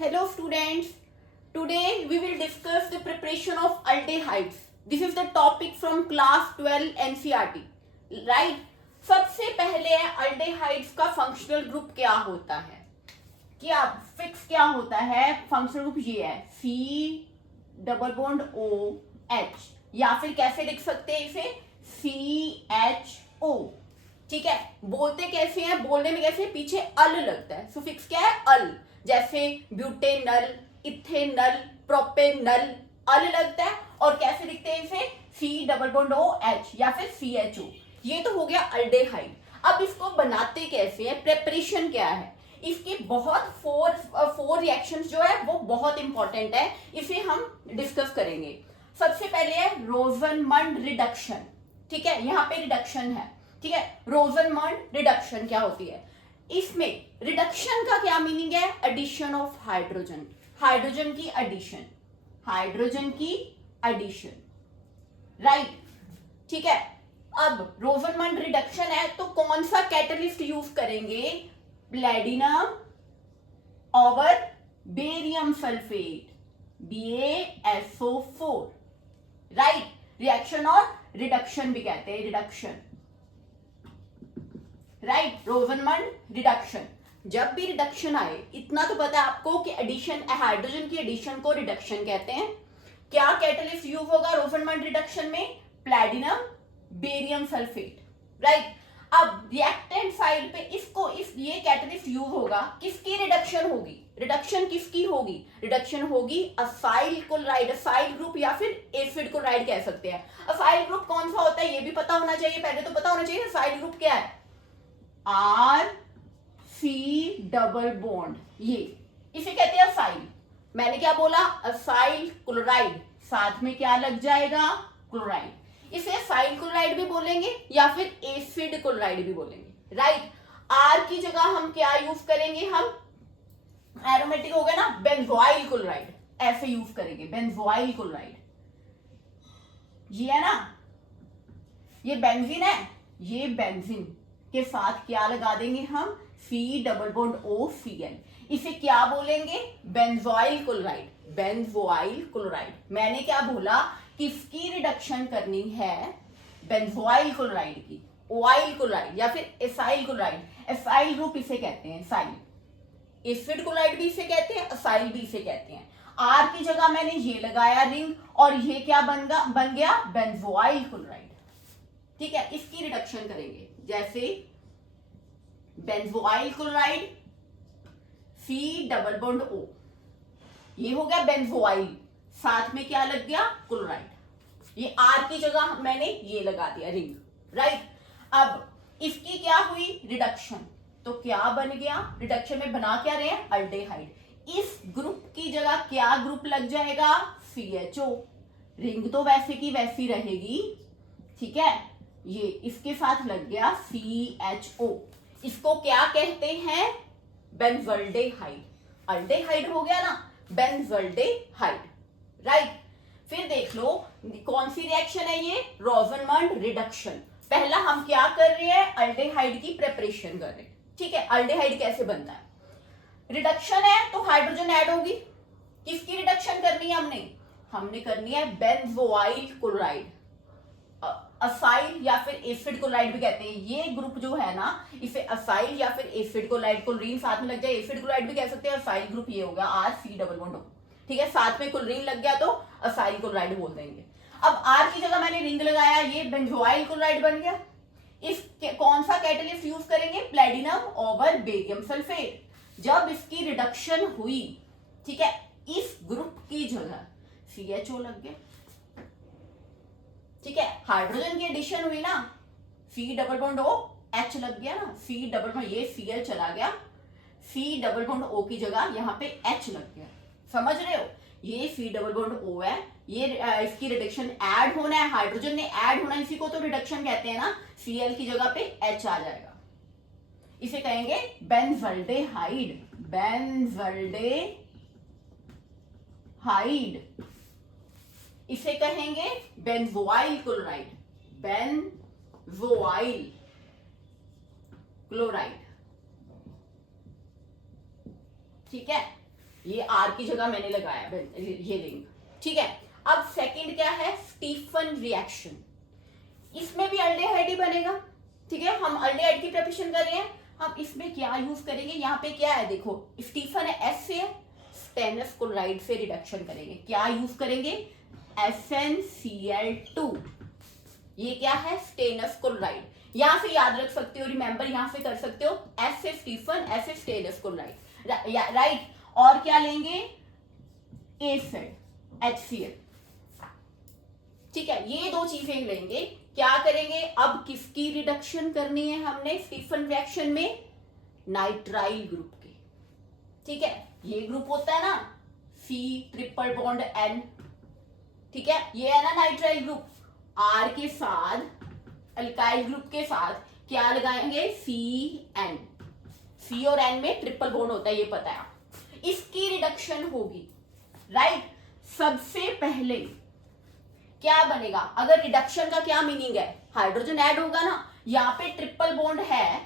Hello students, today we will discuss the preparation of aldehydes. This is the topic from class 12 NCERT, right? सबसे पहले aldehydes का functional group क्या होता है? क्या फिक्स क्या होता है? फंक्शनल ग्रुप ये है C डबल बॉन्ड OH, या फिर कैसे लिख सकते हैं इसे CHO. ठीक है, बोलते कैसे हैं, बोलने में कैसे पीछे अल लगता है, सुफिक्स क्या है अल, जैसे ब्यूटेनल, इथेनल, प्रोपेनल, अल लगता है. और कैसे लिखते हैं इसे C डबल बॉन्ड OH या फिर CHO. ये तो हो गया अल्डेहाइड. अब इसको बनाते कैसे हैं, प्रेपरेशन क्या है, इसकी बहुत फोर रिएक्शंस जो है वो बहुत इंपॉर्टेंट है, इसे हम डिस्कस करेंगे. सबसे पहले है रोजनमंड रिडक्शन. ठीक है, यहाँ पे रिडक्शन है. ठीक है, रोजनमंड रिडक्शन क्या होती है, इसमें रिडक्शन का क्या मीनिंग है, एडिशन ऑफ हाइड्रोजन, हाइड्रोजन की एडिशन, हाइड्रोजन की एडिशन, राइट. ठीक है, अब रोजनमंड रिडक्शन है तो कौन सा कैटलिस्ट यूज करेंगे, प्लेटिनम और barium sulphate BaSO4, right. Reaction और रिडक्शन भी कहते हैं, रिडक्शन, राइट. रोजनमंड रिडक्शन. जब भी रिडक्शन आए इतना तो पता है आपको कि एडिशन, हाइड्रोजन की एडिशन को रिडक्शन कहते हैं. क्या कैटलिस्ट यूज होगा रोजनमंड रिडक्शन में, प्लेटिनम बेरियम सल्फेट, राइट. अब रिएक्टेंट साइड पे इसको, इस ये कैटलिस्ट यूज होगा, किसकी रिडक्शन होगी, रिडक्शन किसकी होगी, रिडक्शन होगी असाइल क्लोराइड, असाइल ग्रुप या फिर एसिड क्लोराइड कह सकते हैं. असाइल ग्रुप कौन सा होता है ये भी पता होना चाहिए, पहले तो पता होना चाहिए असाइल ग्रुप क्या है, RC डबल बॉन्ड, ये इसे कहते हैं असाइल. मैंने क्या बोला, असाइल क्लोराइड, साथ में क्या लग जाएगा, क्लोराइड. इसे असाइल क्लोराइड भी बोलेंगे या फिर एसिड क्लोराइड भी बोलेंगे, राइट. आर की जगह हम क्या यूज करेंगे, हम एरोमेटिक हो गया ना, बेंजोइल क्लोराइड, ऐसे यूज करेंगे बेंजोइल क्लोराइड. ये है ना, ये बेंजीन है, ये बेंजीन के साथ क्या लगा देंगे हम, C डबल बॉन्ड OCl, इसे क्या बोलेंगे, बेंजोइल क्लोराइड, बेंजोइल क्लोराइड. मैंने क्या बोला, किसकी रिडक्शन करनी है, बेंजोइल क्लोराइड की, ओइल क्लोराइड या फिर एसाइल क्लोराइड. एसाइल ग्रुप इसे कहते हैं, एसाइल. एसिड क्लोराइड भी इसे कहते हैं, असाइल भी इसे कहते हैं. आर की जगह मैंने ये लगाया रिंग, और ये क्या बन गया बेंजोइल क्लोराइड. ठीक है, इसकी रिडक्शन करेंगे, जैसे benzoyl chloride C double bond O, ये हो गया बेंजोइल, साथ में क्या लग गया, क्लोराइड. ये R की जगह मैंने ये लगा दिया रिंग, राइट. अब इसकी क्या हुई, रिडक्शन, तो क्या बन गया, रिडक्शन में बना क्या रहे हैं, अल्डेहाइड. इस ग्रुप की जगह क्या ग्रुप लग जाएगा, CHO. रिंग तो वैसे की वैसी रहेगी, ठीक है. ये इसके साथ लग गया CHO. इसको क्या कहते हैं, बेंजल्डेहाइड. अल्डेहाइड हो गया ना, बेंजल्डेहाइड, राइट. फिर देख लो कौन सी रिएक्शन है ये, रोजनमंड रिडक्शन. पहला हम क्या कर रहे हैं, अल्डेहाइड की प्रिपरेशन कर रहे हैं. ठीक है, अल्डेहाइड कैसे बनता है, रिडक्शन है तो हाइड्रोजन ऐड होगी. किसकी रिडक्शन करनी है, हमने करनी है बेंजोइल क्लोराइड, असाइल या फिर एसिड क्लोराइड भी कहते हैं. ये ग्रुप जो है ना, इसे असाइल या फिर एसिड क्लोराइड, क्लोरीन साथ में लग जाए, एसिड क्लोराइड भी कह सकते हैं. असाइल ग्रुप ये होगा RC डबल बॉन्ड O. ठीक है, साथ में क्लोरीन लग गया तो असाइल क्लोराइड बोल देंगे. अब R की जगह मैंने रिंग लगाया, ये बेंजोइल क्लोराइड बन गया. इस कौन सा कैटलिस्ट यूज करेंगे, प्लेटिनम और बेरियम सल्फेट. जब इसकी रिडक्शन हुई, ठीक है, इस ग्रुप की जगह CHO लग गया. ठीक है, हाइड्रोजन की एडिशन हुई ना, C डबल बॉन्ड OH लग गया ना, C डबल बॉन्ड, ये Cl चला गया, C डबल बॉन्ड O की जगह यहाँ पे H लग गया. समझ रहे हो, ये C डबल बॉन्ड O है, ये इसकी रिडक्शन ऐड होना है, हाइड्रोजन ने ऐड होना है, इसी को तो रिडक्शन कहते हैं ना. Cl की जगह पे H आ जाएगा, इसे कहेंगे बेंजल्डेहाइड, बेंजल्डेहाइड. इसे कहेंगे बेंजोइल क्लोराइड, बेंजोइल क्लोराइड. ठीक है, ये आर की जगह मैंने लगाया ये रिंग, ठीक है। अब सेकंड क्या है, स्टीफन रिएक्शन। इसमें भी अल्डेहाइड ही बनेगा, ठीक है। हम अल्डेहाइड की प्रिपरेशन कर रहे हैं, हम इसमें क्या यूज करेंगे, यहाँ पे क्या है देखो, स्टीफन है, एस से है, स्टेनस क्लोराइड से रिडक्शन करेंगे। क्या यूज करेंगे, FnCl2। ये क्या है, स्टेनस क्लोराइड। यहां से याद रख सकते हो, रिमेंबर यहां से कर सकते हो, एस से स्टीफन, एस से स्टेनस क्लोराइड, राइट। और क्या लेंगे, एसिड HCl, ठीक है। ये दो चीजें लेंगे। क्या करेंगे, अब किसकी रिडक्शन करनी है हमने स्टीफन रिएक्शन में, नाइट्राइल ग्रुप की, ठीक है। ये ग्रुप होता है ना C≡N, ठीक है, ये है ना नाइट्राइल ग्रुप। R के साथ अल्काइल ग्रुप के साथ क्या लगाएंगे, CN। C और N में ट्रिपल बॉन्ड होता है, ये पता है। इसकी रिडक्शन होगी, राइट। सबसे पहले क्या बनेगा, अगर रिडक्शन का क्या मीनिंग है, हाइड्रोजन ऐड होगा ना, यहाँ पे ट्रिपल बॉन्ड है,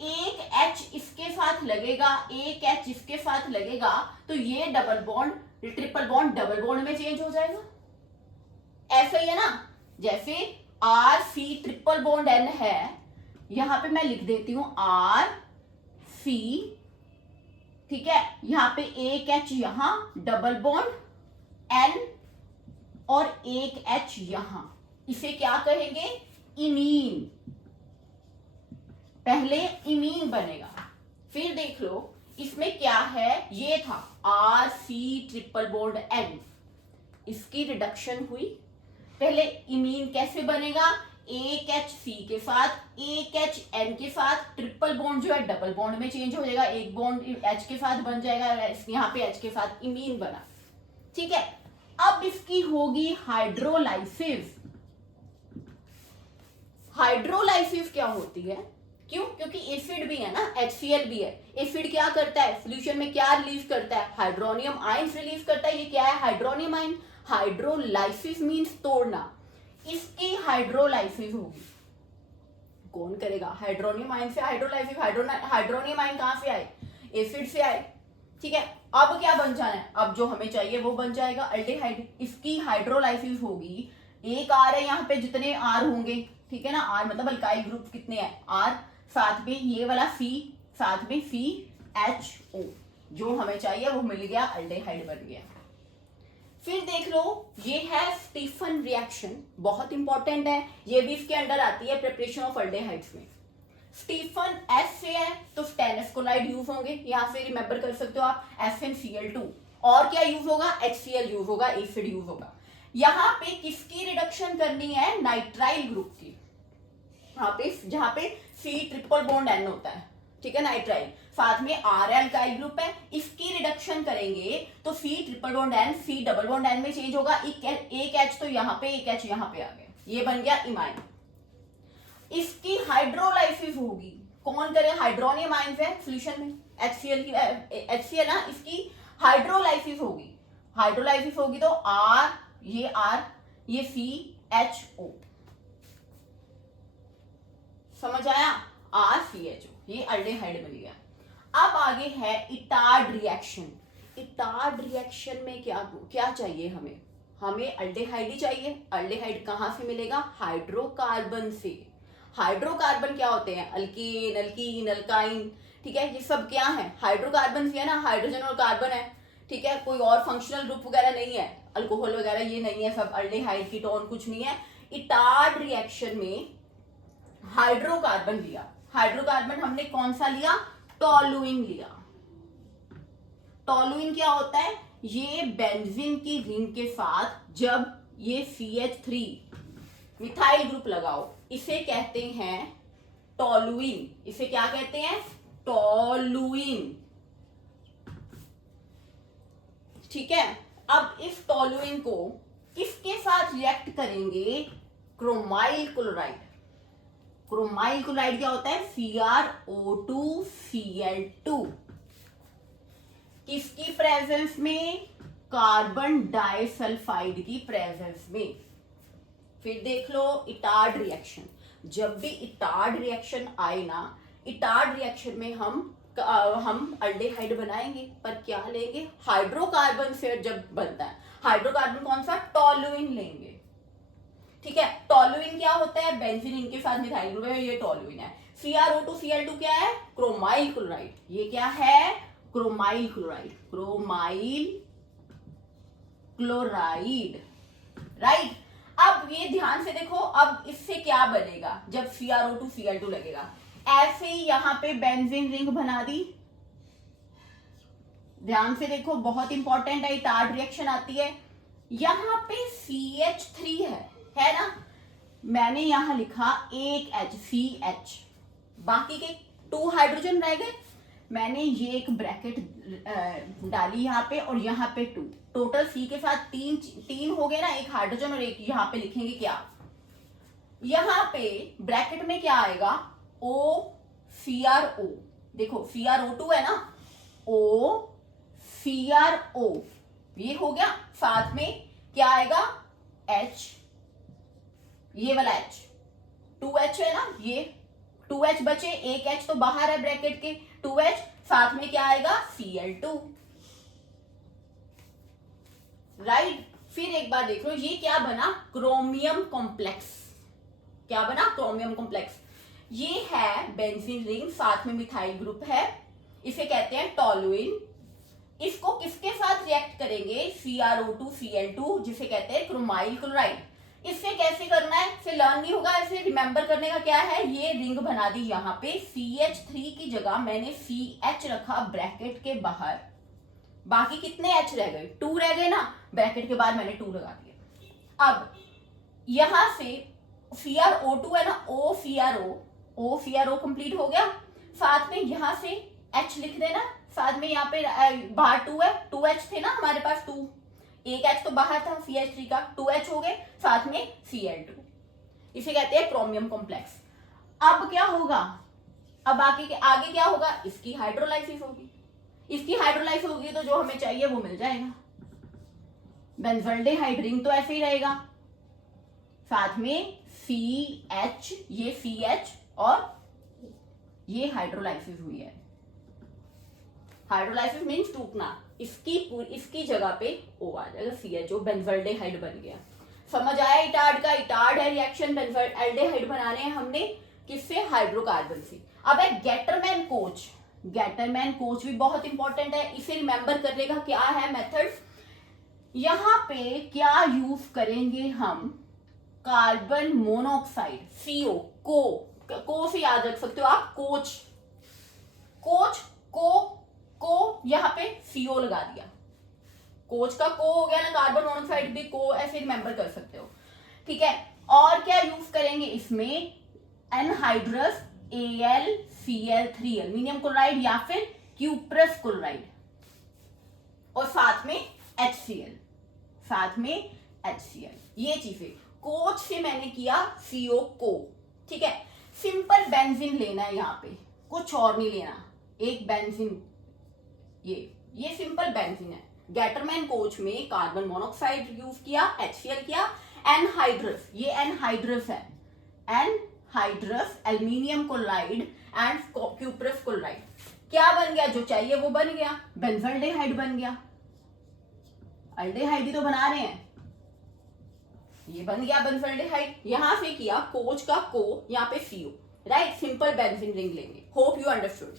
एक H इसके साथ लगेगा, एक H इसके साथ लगेगा, तो ये double bond, triple bond double bond में चेंज हो जाएगा। ऐसा ही है ना, जैसे RC≡N है, यहां पे मैं लिख देती हूं RC, ठीक है। यहां पे एक H यहां, डबल बॉन्ड N और एक H यहां, इसे क्या कहेंगे, इमीन। पहले इमीन बनेगा, फिर देख लो इसमें क्या है, ये था RC≡N, इसकी रिडक्शन हुई। पहले इमीन कैसे बनेगा, एक H C के साथ, एक H N के साथ, ट्रिपल बॉन्ड जो है डबल बॉन्ड में चेंज हो जाएगा, एक बॉन्ड H के साथ बन जाएगा, यहाँ पे H के साथ इमीन बना, ठीक है। अब इसकी होगी हाइड्रोलाइसिस। हाइड्रोलाइसिस क्या होती है, क्यों, क्योंकि एसिड भी है ना, HCl भी है। एसिड क्या करता है, सोल्यूशन में क्या रिलीज करता है, हाइड्रोनियम आयंस रिलीज करता है। ये क्या है, हाइड्रोनियम आयन। हाइड्रोलाइसिस मींस तोड़ना, इसकी हाइड्रोलाइसिस होगी। कौन करेगा, हाइड्रोनियम आयन से हाइड्रोलाइसिस। हाइड्रोनियम आयन कहां से आए, एसिड से आए, ठीक है। अब क्या बन जाना है, अब जो हमें चाहिए वो बन जाएगा अल्डेहाइड। इसकी हाइड्रोलाइसिस होगी, एक R है यहाँ पे, जितने R होंगे, ठीक है ना, R मतलब अल्काइल ग्रुप कितने हैं, R, साथ में ये वाला C, साथ में CHO, जो हमें चाहिए वो मिल गया, अल्डेहाइड बन गया। फिर देख लो, ये है स्टीफन रिएक्शन, बहुत इंपॉर्टेंट है, ये भी इसके अंडर आती है प्रिपरेशन ऑफ अल्डेहाइड्स में। स्टीफन S से है तो स्टेनस क्लोराइड यूज होंगे, यहां से रिमेंबर कर सकते हो आप, FnCl2। और क्या यूज होगा, HCl यूज होगा, एसिड यूज होगा। यहां पे किसकी रिडक्शन करनी है, नाइट्राइल ग्रुप की, यहाँ पे जहां पे C≡N होता है, ठीक है, नाइट्राइल, साथ में R है, अल्काइल ग्रुप है, इसकी रिडक्शन करेंगे तो C≡N, C≡N में चेंज होगा, एक H तो यहाँ पे, एक H यहाँ पे आ गया, ये बन गया इमाइन। इसकी हाइड्रोलाइसिस होगी, कौन करे, हाइड्रोनियम आयंस है सॉल्यूशन में, HCl की, HCl ना, इसकी हाइड्रोलाइसिस होगी। हाइड्रोलाइसिस होगी तो R, ये CHO, समझ आया, RCHO, ये अल्डेहाइड बन गया। अब आगे है इटार्ड रिएक्शन। इटार्ड रिएक्शन में क्या चाहिए हमें अल्डेहाइड ही चाहिए। अल्डेहाइड कहां से मिलेगा, हाइड्रोकार्बन से। हाइड्रोकार्बन क्या होते हैं, अल्केन, अल्कीन, अल्काइन, ठीक है, ये सब क्या है, हाइड्रोकार्बन है ना, हाइड्रोजन और कार्बन है, ठीक है, कोई और फंक्शनल ग्रुप वगैरह नहीं है, अल्कोहल वगैरह ये नहीं है, सब अल्डेहाइड, कीटोन कुछ नहीं है। इटार्ड रिएक्शन में हाइड्रोकार्बन लिया, हाइड्रोकार्बन हमने कौन सा लिया, टोलुइन लिया। टोलुइन क्या होता है, ये बेंजीन की रिंग के साथ जब ये CH3 मिथाइल ग्रुप लगाओ, इसे कहते हैं टोलुइन। इसे क्या कहते हैं, टोलुइन, ठीक है। अब इस टोलुइन को किसके साथ रिएक्ट करेंगे, क्रोमाइल क्लोराइड। क्रोमाइल क्लोराइड क्या होता है, CrO2Cl2, किसकी प्रेजेंस में, कार्बन डाइसल्फाइड की प्रेजेंस में। फिर देख लो इटार्ड रिएक्शन, जब भी इटार्ड रिएक्शन आए ना, इटार्ड रिएक्शन में हम हम अल्डेहाइड बनाएंगे, पर क्या लेंगे, हाइड्रोकार्बन से जब बनता है हाइड्रोकार्बन कौन सा, टोलुइन लेंगे। ठीक है, टोलुइन क्या होता है, बेंजीन इनके साथ मिथाइल ग्रुप है, ये टोलुइन है। CrO2Cl2 क्या है, क्रोमाइल क्लोराइड। ये क्या है, chromyl chloride, chromyl chloride, right. अब ये ध्यान से देखो, अब इससे क्या बनेगा जब CrO2Cl2 लगेगा, ऐसे ही यहां पे बेंजीन रिंग बना दी। ध्यान से देखो, बहुत इंपॉर्टेंट है, टार्ड रिएक्शन आती है। यहां पे CH3 है ना, मैंने यहां लिखा एक H, CH, बाकी के 2 हाइड्रोजन रह गए, मैंने ये एक ब्रैकेट डाली यहाँ पे और यहाँ पे 2, टोटल C के साथ तीन हो गए ना, एक हाइड्रोजन और एक यहाँ पे लिखेंगे क्या, यहाँ पे ब्रैकेट में क्या आएगा, OCrO, देखो CrO2 है ना, OCrO, ये हो गया, साथ में क्या आएगा, H, ये वाला H, 2H है ना, ये 2H बचे, एक H तो बाहर है ब्रैकेट के, 2H, साथ में क्या आएगा, Cl2, राइट। फिर एक बार देख लो, ये क्या बना, क्रोमियम कॉम्प्लेक्स, क्या बना, क्रोमियम कॉम्प्लेक्स। ये है बेंजीन रिंग, साथ में मिथाइल ग्रुप है, इसे कहते हैं टोलुइन। इसको किसके साथ रिएक्ट करेंगे, CrO2Cl2, जिसे कहते हैं क्रोमाइल क्लोराइड। इससे कैसे करना है, फिर लर्न नहीं होगा, ऐसे रिमेंबर करने का क्या है, ये रिंग बना दी, यहाँ पे CH3 की जगह मैंने CH रखा ब्रैकेट के बाहर, बाकी कितने H रह गए, 2 रह गए ना, ब्रैकेट के बाद मैंने 2 लगा दिया। अब यहां से CrO2 है ना, OCrO कंप्लीट हो गया, साथ में यहां से H लिख देना, साथ में यहाँ पे बाहर 2 है, 2H थे ना हमारे पास, 2, एक H तो बाहर था CH3 का, 2H हो गए, साथ में Cl2, इसे कहते हैं क्रोमियम कॉम्प्लेक्स। अब क्या होगा, अब आगे क्या होगा, इसकी हाइड्रोलाइसिस होगी, इसकी हाइड्रोलाइसिस होगी तो जो हमें चाहिए वो मिल जाएगा, बेंजल्डेहाइड रिंग तो ऐसे ही रहेगा, साथ में CH, ये CH और ये हाइड्रोलाइसिस हुई है, हाइड्रोलाइसिस मींस टूटना, इसकी जगह पे O आ जाएगा, CHO, बेंजल्डेहाइड बन गया। समझ आया इटार्ड का, इटार्ड है रिएक्शन, बेंजल्डेहाइड बनाने हैं हमने किससे, हाइड्रोकार्बन से। अब है गेटरमैन कोच, गेटरमैन कोच भी बहुत इंपॉर्टेंट है, इसे रिमेंबर करने का क्या है मेथड, यहां पे क्या यूज करेंगे हम, कार्बन मोनोऑक्साइड, CO, को से याद रख सकते हो आप, कोच को यहां पे CO लगा दिया, कोच का को हो गया ना, कार्बन मोनोऑक्साइड भी को ऐसे रिमेंबर कर सकते हो, ठीक है। और क्या यूज करेंगे इसमें, एनहाइड्रस AlCl3, एल्यूमिनियम क्लोराइड या फिर क्यूप्रस क्लोराइड, और साथ में HCl, साथ में HCl, ये चीजें। कोच से मैंने किया CO को, ठीक है। सिंपल बेंजीन लेना है यहाँ पे, कुछ और नहीं लेना, एक बेंजीन, ये सिंपल बेंजीन है। गेटरमैन कोच में कार्बन मोनोऑक्साइड यूज किया, HCl किया, एनहाइड्रस, ये एनहाइड्रस है, anhydrous aluminium chloride and cuprous chloride, क्या बन गया, जो चाहिए वो बन गया, बेंजल्डेहाइड बन गया। अल्डेहाइड ही तो बना रहे हैं, ये बन गया बेंजल्डेहाइड। यहां से किया कोच का को, यहाँ पे CO, right. Simple benzene ring लेंगे। Hope you understood.